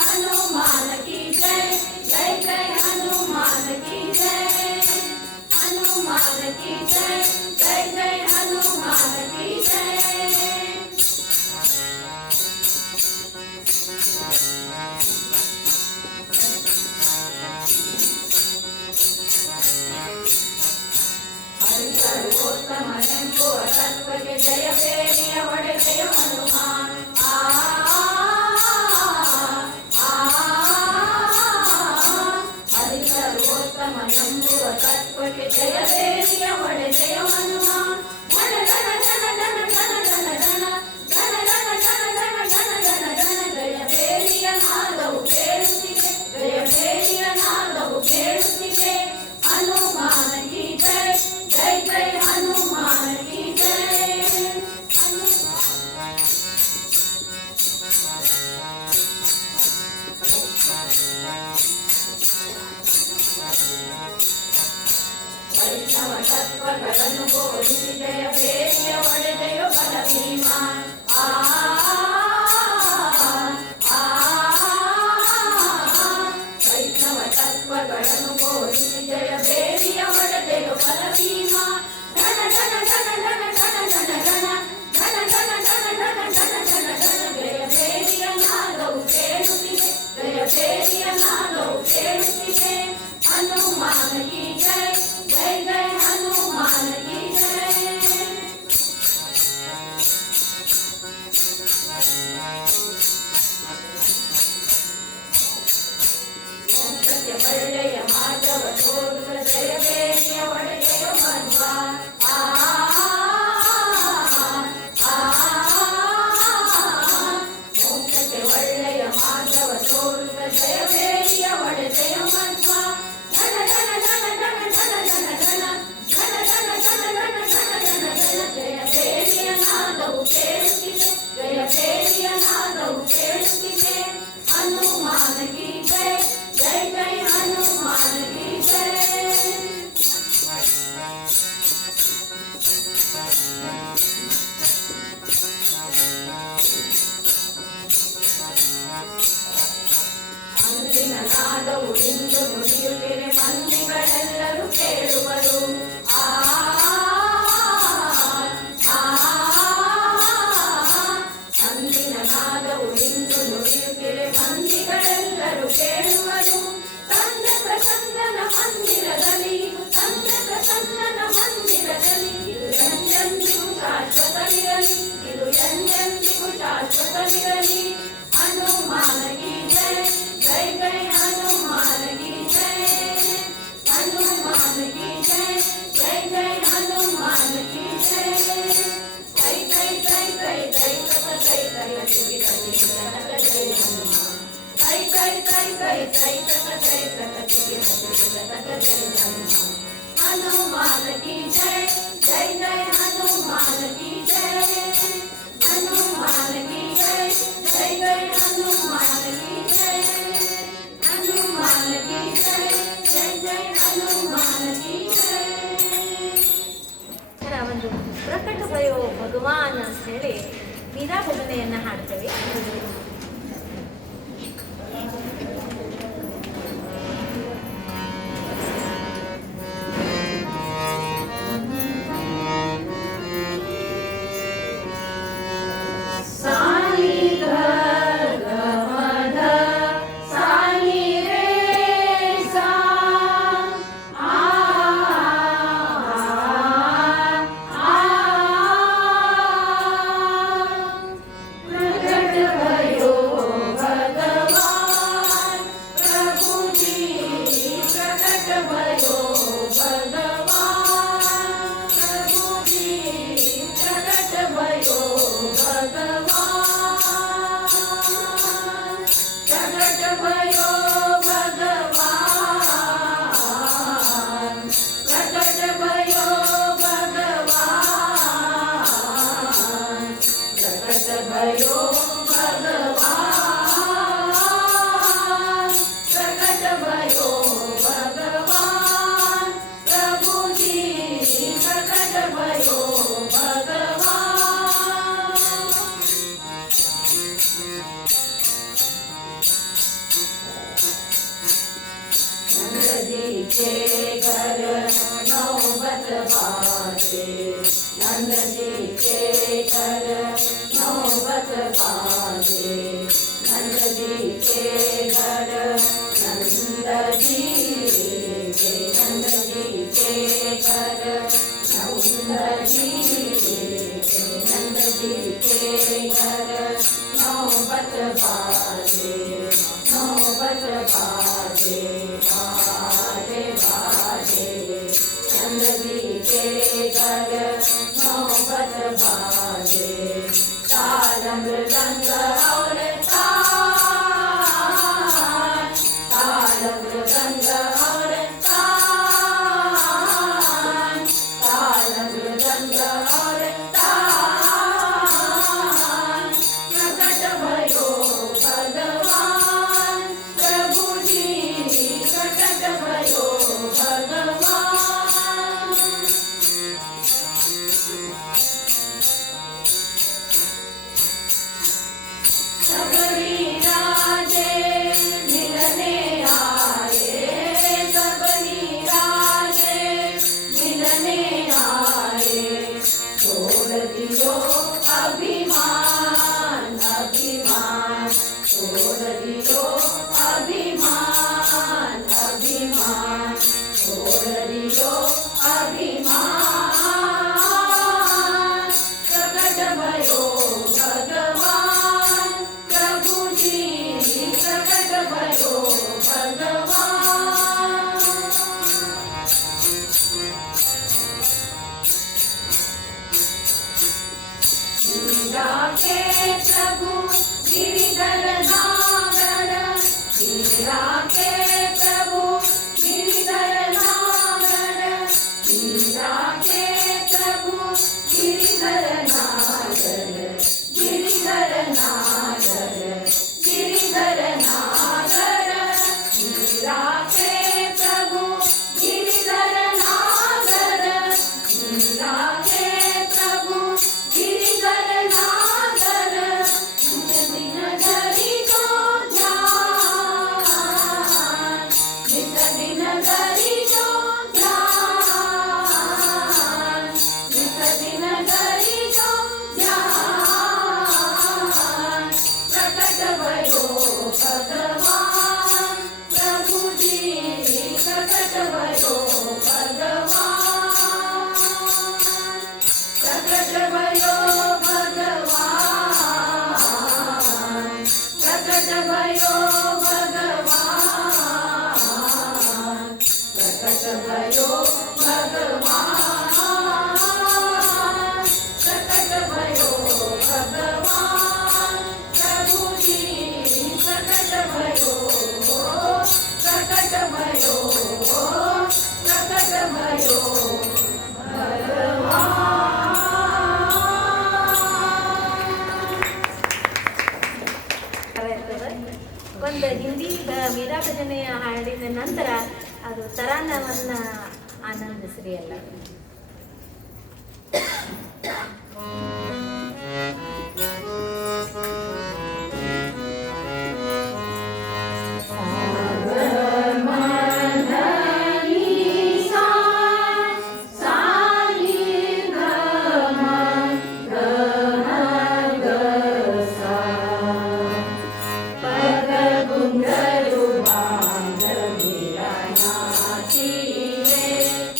हनुमान की जय, जय जय हनुमान की जय, हनुमान की जय, जय जय हनुमान की जय। सर्वोत्तम शंभो तत्व के जय प्रेरिय वड़े जय हनुमान। हरि सर्वोत्तम शंभो तत्व के जय प्रेरिय वड़े जय हनुमान। धन धन धन धन धन धन धन धन धन धन धन धन धन धन जय प्रेरिय नादವು ಕೇಳುತ್ತಿದೆ, जय प्रेरिय नादವು ಕೇಳುತ್ತಿದೆ। हनुमान की जय, जय जय हनुमान की जय। वैष्णव तत्वಗಳನ್ನು ಬೋಧಿಸಿ ಜಯ ಪ್ರೇರಿಯ ಒಡೆದೆಯೋ ಬಲ ಭೀಮ। ವೈಷ್ಣವ ತತ್ವಗಳನ್ನು ಬೋಧಿಸಿ ಜಯ ಪ್ರೇರಿಯ ಒಡೆದೆಯೋ ಬಲ ಭೀಮ। ಧನ ಧನ ಧನ ಧನ ಧನ ಧನ ಧನ ಧನ ಧನ ಧನ ಧನ ಧನ ಧನ ಧನ ಜಯ ಪ್ರೇರಿಯ ನಾದವು ಕೇಳುತ್ತಿದೆ, ಜಯ ಪ್ರೇರಿಯ ನಾದವು ಕೇಳುತ್ತಿದೆ। हनुमान की जय, जय जय हनुमान की जय। मोक्षಕ್ಕೆ ಒಳ್ಳೆಯ ಮಾರ್ಗವ ತೋರುವ ಜಯ ಪ್ರೇರಿಯ ಒಡೆಯ ಮಧ್ವ। मोक्षಕ್ಕೆ ಒಳ್ಳೆಯ ಮಾರ್ಗವ ತೋರುವ ಜಯ ಪ್ರೇರಿಯ ಒಡೆಯ ಮಧ್ವ। धन धन धन धन धन धन धन धन धन धन धन धन धन धन जय प्रेरिಯ ನಾದವು ಕೇಳುತ್ತಿದೆ, ಜಯ ಪ್ರೇರಿಯ ನಾದವು ಕೇಳುತ್ತಿದೆ। हनुमान की जय, जय जय हनुमान की जय। ಅಂದಿನ ನಾದವು ಇಂದು ನುಡಿಯುತ್ತಿರೆ, ಮಂದಿಗಳೆಲ್ಲರೂ ಕೇಳುವರು। ಅಂದಿನ ನಾದವು ಇಂದು ನುಡಿಯುತ್ತಿರೆ, ಮಂದಿಗಳೆಲ್ಲರೂ ಕೇಳುವರು। ತಂದ ಪ್ರಸನ್ನನ ಮಂದಿರದಲ್ಲಿ, ತಂದ ಪ್ರಸನ್ನನ ಮಂದಿರದಲ್ಲಿ ಇದು ಎಂದೆಂದಿಗೂ ಶಾಶ್ವತವಿರಲಿ, ಇದು ಎಂದೆಂದಿಗೂ ಶಾಶ್ವತವಿರಲಿ। हनुमान की जय, जय जय हनुमान की जय, हनुमान की जय, जय जय हनुमान की जय। जय जय जय जय जय जय जय जय जय हनुमान। जय जय जय जय जय जय जय हनुमान। हनुमान की जय, जय जय हनुमान की जय, हनुमान की जय, जय जय हनुमान की जय, हनुमान की जय, जय जय हनुमान की जय। ಒಂದು ಪ್ರಕಟ ಭಯೋ ಭಗವಾನ್ ಅಂತ ಹೇಳಿ ವೀರಾ ಭಜನೆಯನ್ನ ಹಾಡ್ತೇವೆ. प्रकट भय के घर नौबत बाजे, नंद जी के घर नौबत बाजे, नंद जी के घर नंद जी के, नंद जी के घर नंद जी के, नंद जी के घर नौबत बाजे, नौबत बाजे, बाजे बाजे, नंद जी के घर नौबत बाजे, ताल मृदंग और ताल, ताल मृदंग और ताल, ताल मृदंग और ताल, प्रकट भयो भगवान प्रभु जी, प्रकट भयो भगवान। सबरी राजे मिलने आए, सबरी राजे मिलने आए, छोड़ दियो अभिमान, अभिमान, छोड़ दियो अभिमान, अभिमान, छोड़ दियो अभिमान, प्रकट भयो भगवान प्रभु जी, प्रकट भयो भगवान। मीरा के प्रभु गिरिधर नागर, मीरा के प्रभु गिरिधर नागर, मीरा के प्रभु गिरिधर नागर, गिरिधर नागर, गिरिधर नागर, मीरा के प्रभु गिरिधर नागर, मीरा के प्रभु गिरिधर नागर, निज दिन धरि को ध्यान, निज दिन धरि को ध्यान, निज दिन धरि को ध्यान, प्रकट भयो भगवान प्रभु जी, प्रकट भयो भगवान, प्रकट भयो भगवान, प्रकट भयो भगवान, प्रकट भयो भगवान, प्रकट भयो भगवान प्रभु जी, प्रकट भयो, प्रकट भयो, प्रकट भयो ಒಂದು ಹಿಂದಿ ಮೀರಾ ಭಜನೆಯ ಹಾಡಿದ ನಂತರ ಅದು ತರಾನವನ್ನು ಆನಂದಿಸ್ರಿ ಎಲ್ಲ.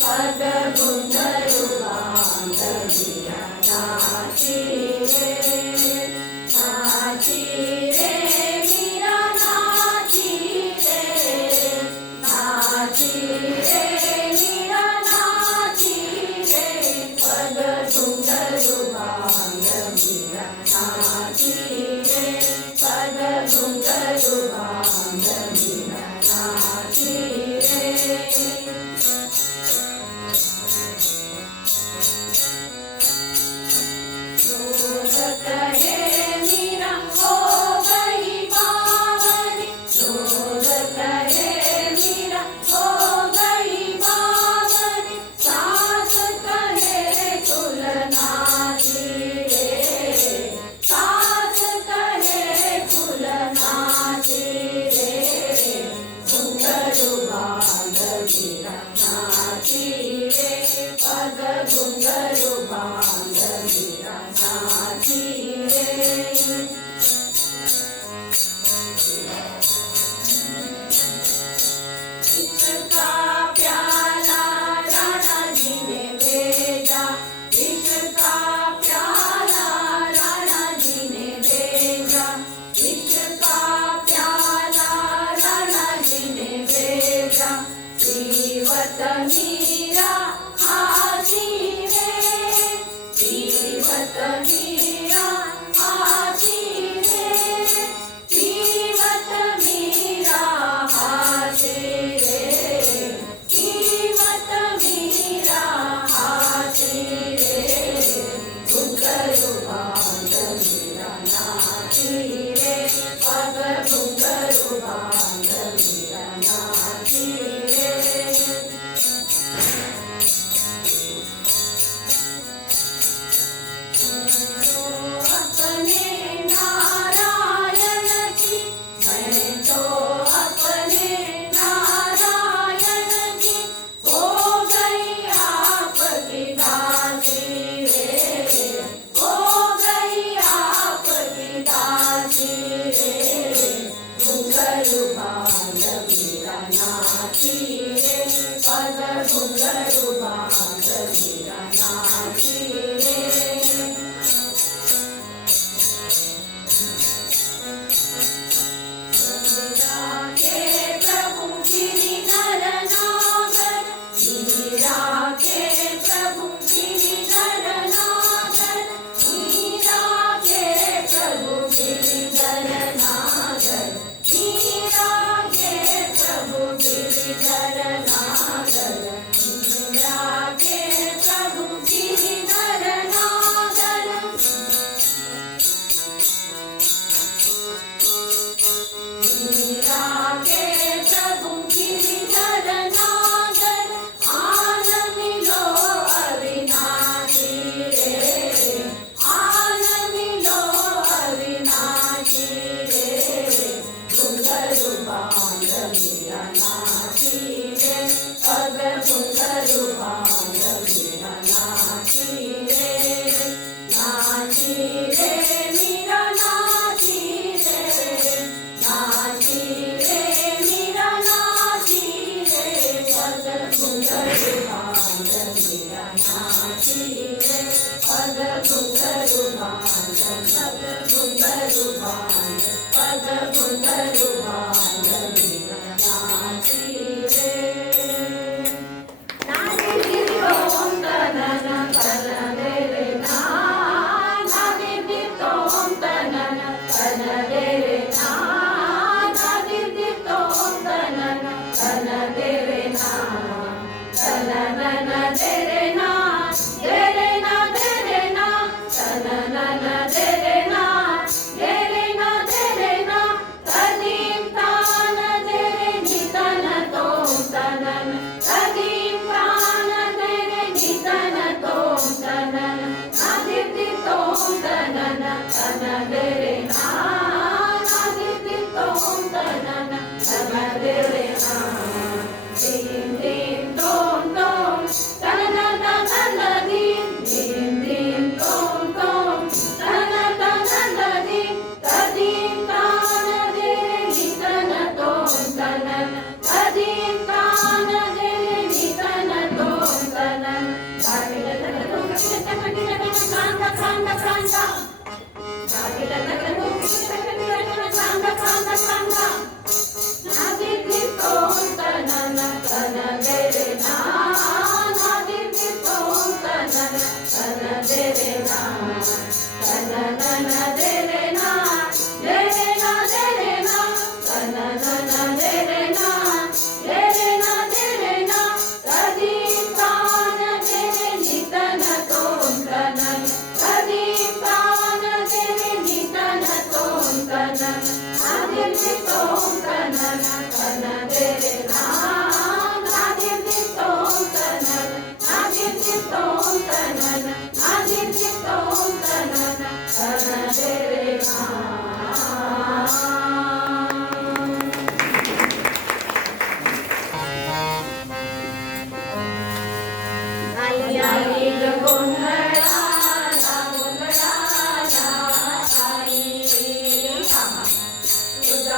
पद गुंडरू बांध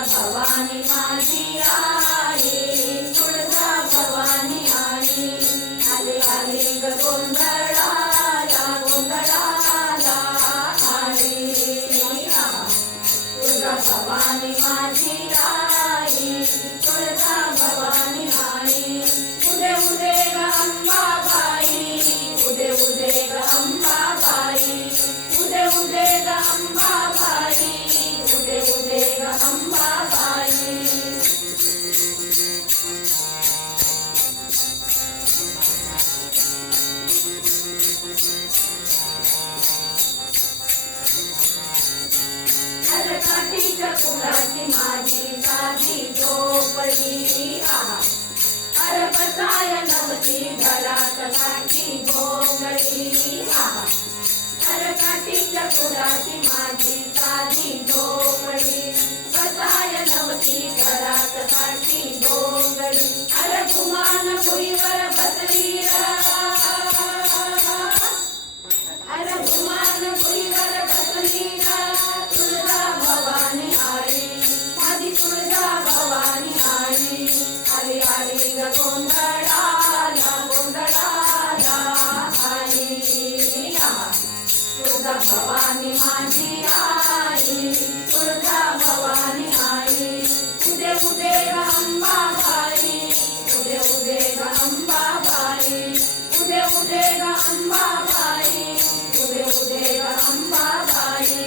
भवानी माझी आई तुळजा भवानी आई आले आले ग गोंधळाला गोंधळाला आई तुळजा भवानी माझी आई तुळजा भवानी आई उदे उदे ग अंबाबाई उदे उदे ग अंबाबाई उदे उदे ग अंबाबाई उदे उदे ग अंबाबाई सारखी भोंगळी नरकाठीच्या फुलाची माझी साधी झोपडी बसाय नव्हती घरात सारखी भोंगळी अरे गुमान भुईवर बसली अरे गुमान भुईवर बसली तुळजा भवानी आई माझी तुळजा भवानी आई आली आली ग गोंधळाला गोंधळाला आई तुळजा भवानी माझी आई तुळजा भवानी आई उदे उदे ग अंबाबाई उदे उदे ग अंबाबाई उदे उदे ग अंबाबाई उदे उदे ग अंबाबाई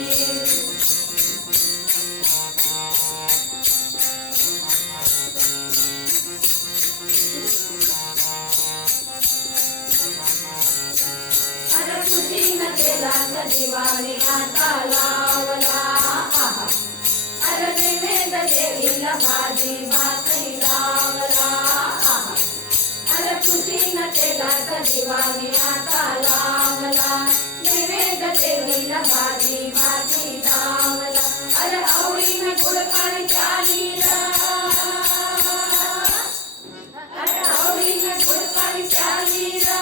दिवाळी आता लावला अरे नैवेद्य देवीला भाजी भाकरी लावला अरे खुशीनं केलाच दिवाळी आता लावला नैवेद्य देवीला भाजी भाकरी लावला अरे आवडीनं गुळपाणी चालीला अरे आवडीनं गुळपाणी चालीला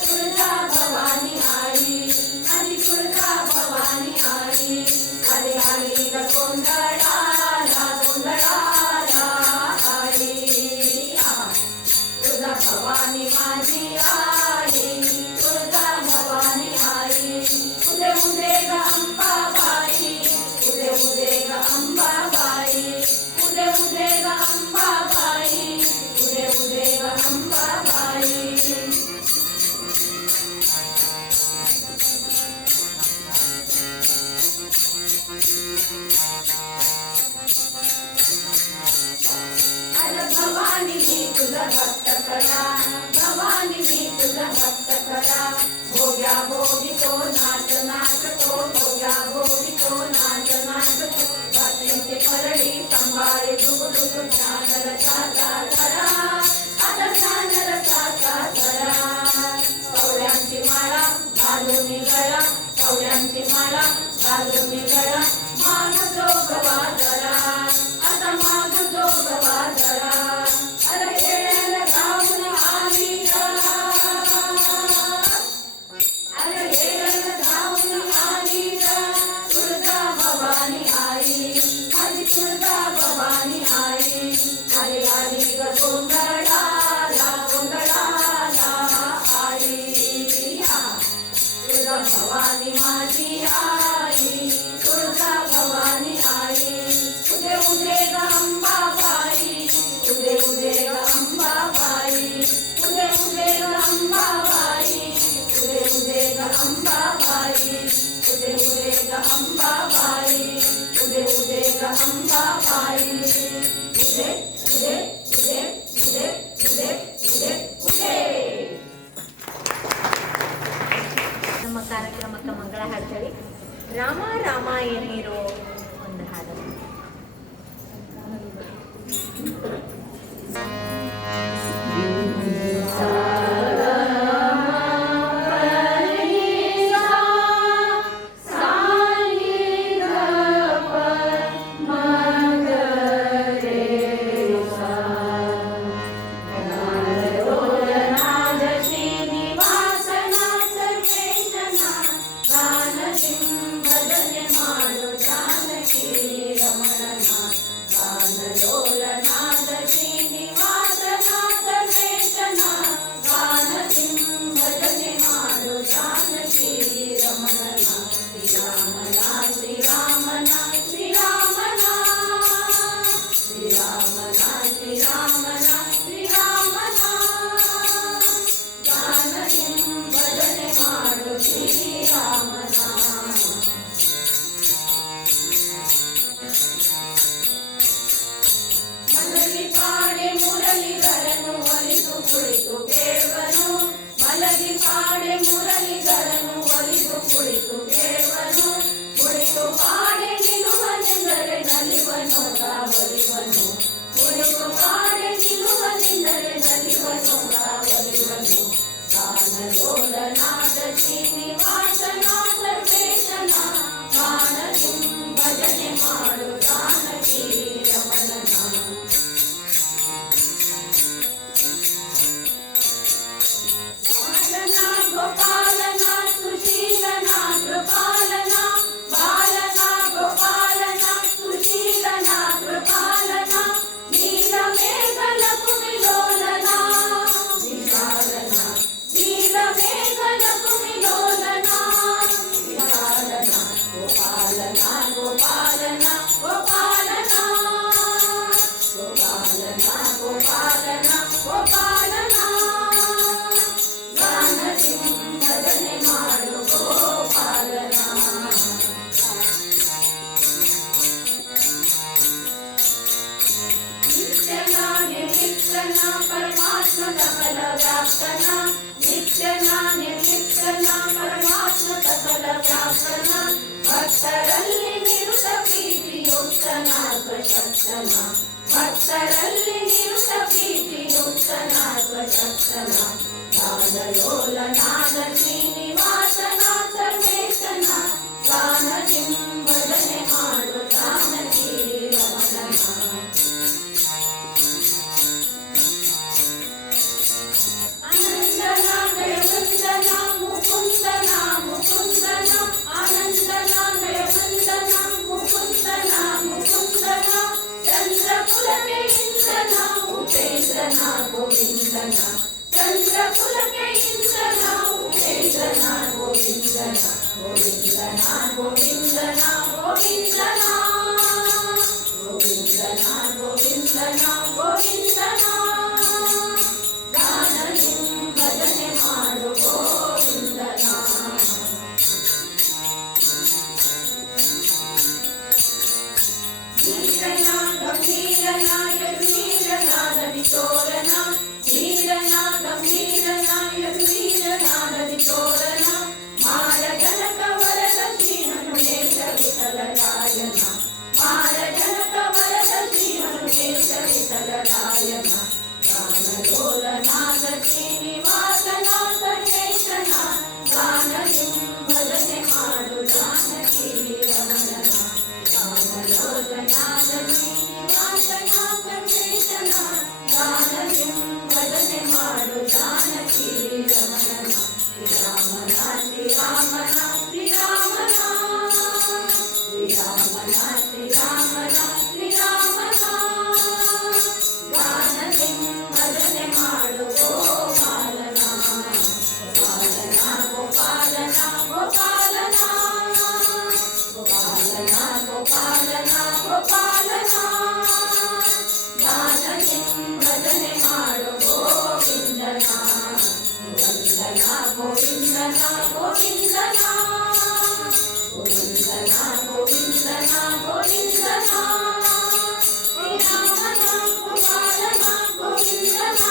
तुळजा भवानी आई तुळजा भवानी आई आली आली ग गोंधळाला गोंधळाला आई तुळजा भवानी माझी आई तुळजा भवानी आई उदे उदे ग अंबाबाई उदे उदे ग अंबाबाई उदे उदे ग अंबाबाई उदे उदे ग अंबाबाई भवानी मी तुझा भक्त करा भवानी मी तुझा भक्त करा भोग्या भोगी तो नाच नाचतो भोग्या भोगी तो नाच नाचतो बातरीचे परडी सांभाळे दुग दुग ज्ञान रसाचा धरा आता ज्ञान रसाचा धरा कवड्यांची माळा घालून गळा कवड्यांची माळा घालून गळा माग जोगवा जरा आता माग जोगवा जरा अरे येण्याला धावून आली अरे येण्याला धावून आली तुळजा भवानी आई माझी तुळजा भवानी आई आली आली ग गोंधळाला गोंधळाला आई तुळजा भवानी माझी आई तुळजा भवानी आई उदे उदे ग अंबाबाई उदे उदे ग अंबाबाई उदे उदे ग अंबाबाई उदे उदे ग अंबाबाई उदे उदे ग अंबाबाई उदे उदे ग अंबाबाई उदे उदे उदे उदे उदे उदे उदे ನಮ್ಮ ಕಾರ್ಯಕ್ರಮಕ್ಕೆ ಮಂಗಳ ಹಾಡ್ತೇವೆ ರಾಮ ರಾಮ ಏನಿರೋ ಒಂದು ಹಾಡನ್ನು Bye. व्याप्तना नित्यना निर्लिप्तना परमात्म सकल व्याप्तना ಭಕ್ತರಲ್ಲಿ ನಿರುತ ಪ್ರೀತಿಯುಕ್ತನ ಸ್ವಶಕ್ತನ ಭಕ್ತರಲ್ಲಿ ನಿರುತ ಪ್ರೀತಿಯುಕ್ತನ ಸ್ವಶಕ್ತನ ಗಾನಲೋಲನಾದ ಶ್ರೀನಿವಾಸನ ಸರ್ವೇಶನ ಗಾನದಿಂ ಭಜನೆ ಮಾಡು ಜಾನಕಿ ರಮಣನ ಆನಂದನ ದಯವಂದನ ಮುಕುಂದನ ಮುಕುಂದನ ಆನಂದನ ದಯವಂದನ ಮುಕುಂದನ ಮುಕುಂದನ ಚಂದ್ರಕುಲಕ್ಕೆ ಇಂದ್ರನ ಉಪೇಂದ್ರನ ಗೋವಿಂದನ ಚಂದ್ರಕುಲಕ್ಕೆ ಇಂದ್ರನ ಉಪೇಂದ್ರನ ಗೋವಿಂದನ ಗೋವಿಂದನ ಗೋವಿಂದನ ಗೋವಿಂದನ ಗೋವಿಂದನ ಗೋವಿಂದನ ಗೋವಿಂದನ ಗಾನನಿಂ ಭಜನೆ ಮಾಡು ಗೋವಿಂದನ ಧೀರನ ಗಂಭೀರನ ಯದುವೀರನ ರವಿತೋರನ ಧೀರನ ಗಂಭೀರನ ಯದುವೀರನ ರವಿತೋರನ ಮಾರ ಜನಕ ವರದ ಶ್ರೀ ಹನುಮೇಶ ವಿಠಲರಾಯನ ಮಾರ ಜನಕ ವರದ ಶ್ರೀ ಹನುಮೇಶ ವಿಠಲರಾಯನ ಗಾನಲೋಲನಾದ ಶ್ರೀನಿವಾಸನ ಸರ್ವೇಶನ ಗಾನದಿಂ ಭಜನೆ ಮಾಡು ಜಾನಕಿ ರಮಣನ ಗಾನಲೋಲನಾದ ಶ್ರೀನಿವಾಸನ ಸರ್ವೇಶನ ಗಾನದಿಂ ಭಜನೆ ಮಾಡು ಜಾನಕಿ ರಮಣನ ಶ್ರೀರಾಮನ ಶ್ರೀರಾಮನ ಶ್ರೀರಾಮನ ಶ್ರೀರಾಮನ ಶ್ರೀರಾಮನ ಶ್ರೀರಾಮನ ಗಾನದಿಂ ಭಜನೆ ಮಾಡು ಗೋಪಾಲನ ಗೋಪಾಲನ ಗೋಪಾಲನ ಗೋಪಾಲನ ಗೋಪಾಲನ ಗೋಪಾಲನ ಗೋಪಾಲನ ಗಾನದಿಂ ಭಜನೆ ಮಾಡು ಗೋವಿಂದನ ಗೋವಿಂದನ ಗೋವಿಂದನ ಗೋವಿಂದನ ಗೋವಿಂದನ ಗೋವಿಂದನ ಗೋವಿಂದನ ಶ್ರೀರಾಮನ ಗೋಪಾಲನ ಗೋವಿಂದನ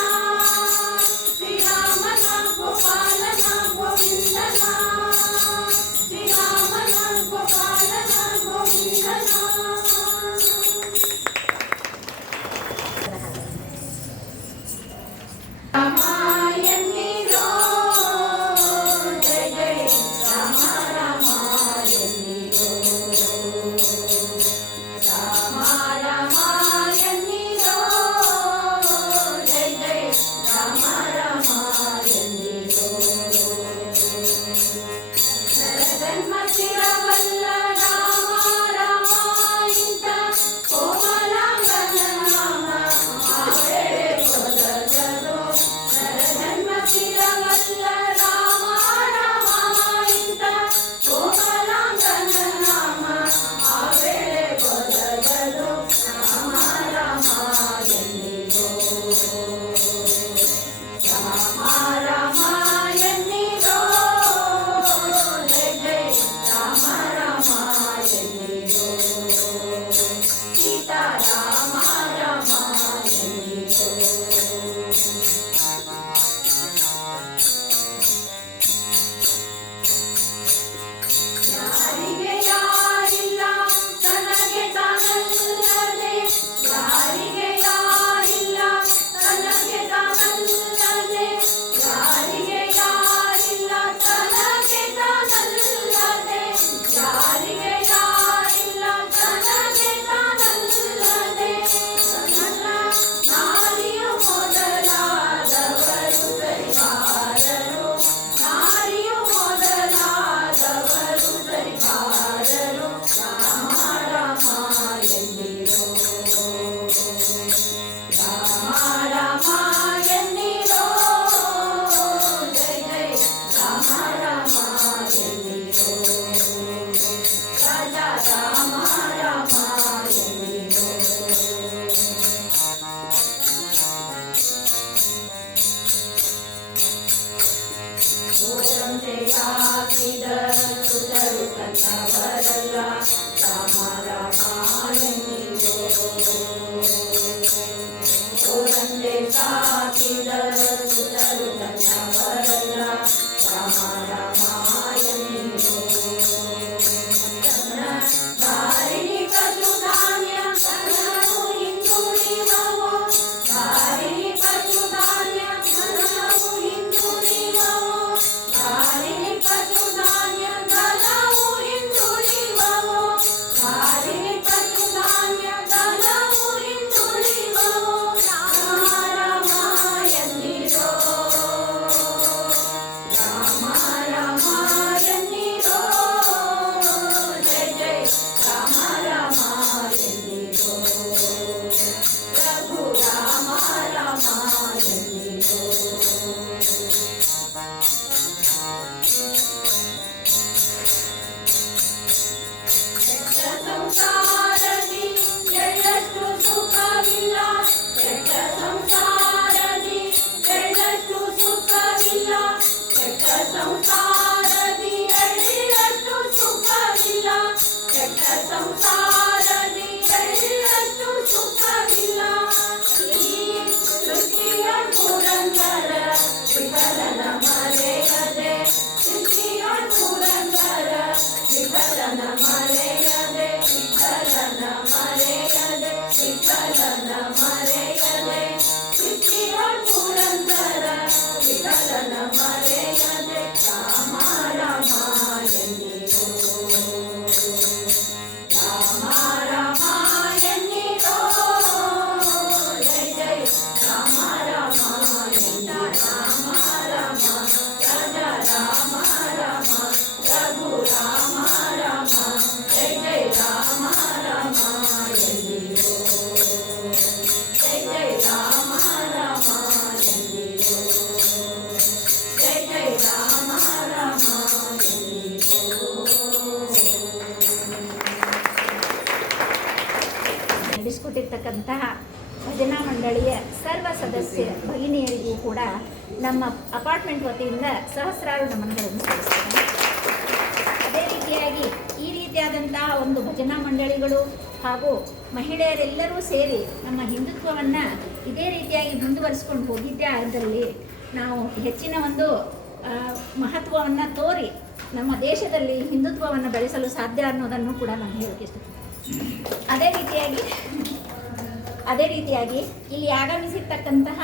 ಶ್ರೀರಾಮನ ಗೋಪಾಲನ ಗೋವಿಂದನ ಶ್ರೀರಾಮನ ಗೋಪಾಲನ ಗೋವಿಂದನ ರಾಮಾಯಣಿರೋ ಜಯ ಜಯ ರಾಮ ರಾಮಾಯಣಿರೋ ರಾಮ ರಾಮಾಯಣಿರೋ ಜಯ ಜಯ ರಾಮ ರಾಮಾಯಣಿರೋ ನರಜನ್ಮ ಚಿರವಲ್ಲ ರಾಮ ರಾಮ ಇಂಥ ಕೋಮಲಾಂಗನ ನಾಮ ಆವೇಳೆ ಕೊದಗರು ನರಜನ್ಮ ಚಿರವಲ್ಲ ರಾಮ ರಾಮ ಇಂಥ ಕೋಮಲಾಂಗನ ನಾಮ ಆವೇಳೆ ಕೊದಗರು ರಾಮ ರಾಮ ಎನ್ನಿರೋ ರಾಮ ರಾಮ ಎನ್ನಿರೋ ಜಯ ಜಯ ರಾಮ ರಾಮ ಎನ್ನಿರೋ ಸೀತಾ ರಾಮ ರಾಮ ಎನ್ನಿರೋ ಯಾರಿಗೆ ಯಾರಿಲ್ಲ ತನಗೆ ತಾನಲ್ಲದೆ ಯಾರಿಗೆ ಯಾರಿಲ್ಲ ತನಗೆ ತಾನಲ್ಲದೆ ಯಾರಿಗೆ ಯಾರಿಲ್ಲ ತನಗೆ ತಾನಲ್ಲದೆ ಯಾರಿಗೆ ಯಾರಿಲ್ಲ ತನಗೆ ತಾನಲ್ಲದೆ ತನ್ನ ನಾರಿಯು ಮೊದಲಾದವರು ಸರಿಗಾರರು ನಾರಿಯು ಮೊದಲಾದವರು ಸರಿಗಾರರು ರಾಮ ರಾಮ ಎನ್ನಿರೋ ರಾಮ ರಾಮ ಎನ್ನಿರೋ ಜಯ ಜಯ ರಾಮ ರಾಮ ಎನ್ನಿರೋ ರಾಜ ರಾಮ ರಾಮ ಎನ್ನಿರೋ ಗೋರಂತೆ ಹಾಕಿದ ಸುತರು ತನ್ನವರಲ್ಲ ರಾಮ ರಾಮ ಎನ್ನಿರೋ ಗೋರಂತೆ ಸಾಕಿದ ಸುತರು ತನ್ನ ಇರತಕ್ಕಂತಹ ಭಜನಾ ಮಂಡಳಿಯ ಸರ್ವ ಸದಸ್ಯ ಭಗಿನಿಯರಿಗೂ ಕೂಡ ನಮ್ಮ ಅಪಾರ್ಟ್ಮೆಂಟ್ ವತಿಯಿಂದ ಸಹಸ್ರಾರು ನಮನಗಳನ್ನು ಸಲ್ಲಿಸ್ತೇನೆ. ಅದೇ ರೀತಿಯಾಗಿ ಈ ರೀತಿಯಾದಂತಹ ಒಂದು ಭಜನಾ ಮಂಡಳಿಗಳು ಹಾಗೂ ಮಹಿಳೆಯರೆಲ್ಲರೂ ಸೇರಿ ನಮ್ಮ ಹಿಂದುತ್ವವನ್ನು ಇದೇ ರೀತಿಯಾಗಿ ಮುಂದುವರಿಸ್ಕೊಂಡು ಹೋಗಿದ್ದೇ ಆದ್ದರಿಂದ ನಾವು ಹೆಚ್ಚಿನ ಒಂದು ಮಹತ್ವವನ್ನು ತೋರಿ ನಮ್ಮ ದೇಶದಲ್ಲಿ ಹಿಂದುತ್ವವನ್ನು ಬೆಳೆಸಲು ಸಾಧ್ಯ ಅನ್ನೋದನ್ನು ಕೂಡ ನಾನು ಹೇಳೋಕ್ಕೆ ಇಷ್ಟಪಡ್ತೀನಿ. ಅದೇ ರೀತಿಯಾಗಿ ಇಲ್ಲಿ ಆಗಮಿಸಿರ್ತಕ್ಕಂತಹ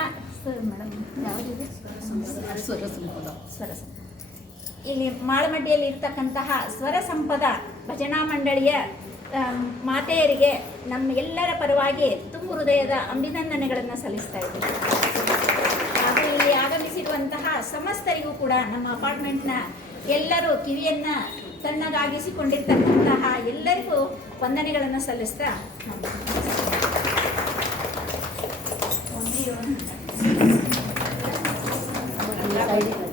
ಮೇಡಮ್ ಯಾವುದಿದೆ ಸ್ವರ ಇಲ್ಲಿ ಮಾಳಮಡ್ಡಿಯಲ್ಲಿ ಇರ್ತಕ್ಕಂತಹ ಸ್ವರ ಸಂಪದ ಭಜನಾ ಮಂಡಳಿಯ ಮಾತೆಯರಿಗೆ ನಮ್ಮ ಎಲ್ಲರ ಪರವಾಗಿ ತುಂಬು ಹೃದಯದ ಅಭಿನಂದನೆಗಳನ್ನು ಸಲ್ಲಿಸ್ತಾ ಇದ್ದೀನಿ. ಹಾಗೂ ಇಲ್ಲಿ ಆಗಮಿಸಿರುವಂತಹ ಸಮಸ್ತರಿಗೂ ಕೂಡ ನಮ್ಮ ಅಪಾರ್ಟ್ಮೆಂಟ್ನ ಎಲ್ಲರೂ ಕಿವಿಯನ್ನು ತಣ್ಣಗಾಗಿಸಿಕೊಂಡಿರ್ತಕ್ಕಂತಹ ಎಲ್ಲರಿಗೂ ವಂದನೆಗಳನ್ನು ಸಲ್ಲಿಸ್ತಾ ಸೈಡ್